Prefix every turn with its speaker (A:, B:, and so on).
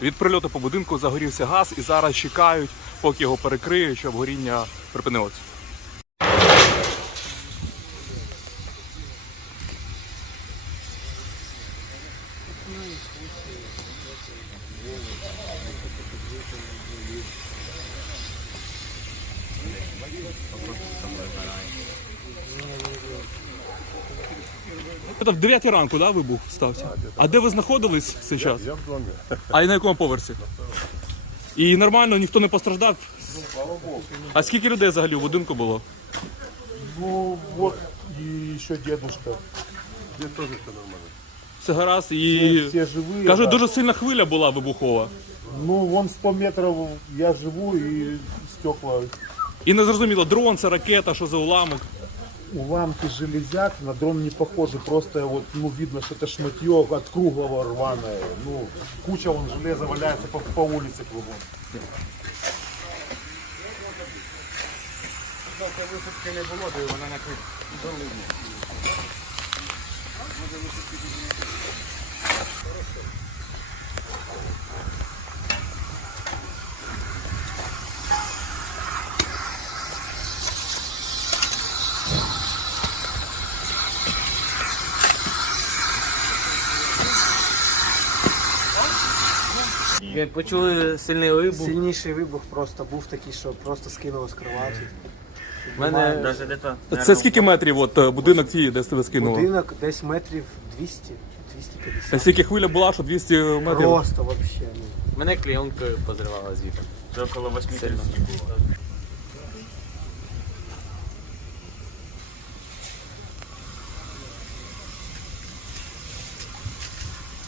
A: Від прильоту по будинку загорівся газ і зараз чекають, поки його перекриють, щоб горіння припинилося. Це в 9 ранку, да, вибух стався? А де ви знаходились в цей час?
B: Я в доме.
A: А і на якому поверсі? І нормально, ніхто не постраждав?
B: Слава Богу.
A: А скільки людей взагалі в будинку було?
B: Ну вот и еще дедушка. Здесь тоже все нормально.
A: Все гаразд і...
B: Все живые.
A: Кажуть,
B: да.
A: дуже сильна хвиля була вибухова.
B: Ну вон 100 метров я живу и стекла.
A: І не зрозуміло, дрон, це ракета, що за уламок.
B: Уламки железяк на дрон не похожи. Просто вот ну видно, что это шматье от круглого рваное. Ну куча вон железа валяется по улице кругом.
C: Висадки не було, де вона накрита.
D: Почули сильний вибух.
E: Сильніший вибух просто був такий, що просто скинуло з кроваті.
D: У мене навіть десь
A: Це скільки метрів от, будинок ті, де тебе скинуло?
E: Будинок десь метрів 200-250.
A: А скільки хвиля була, що 200 метрів?
E: Просто вообще. Ну.
D: мене клеєнкою позривала звідти.
C: Це около 8
D: Сильно.
C: було.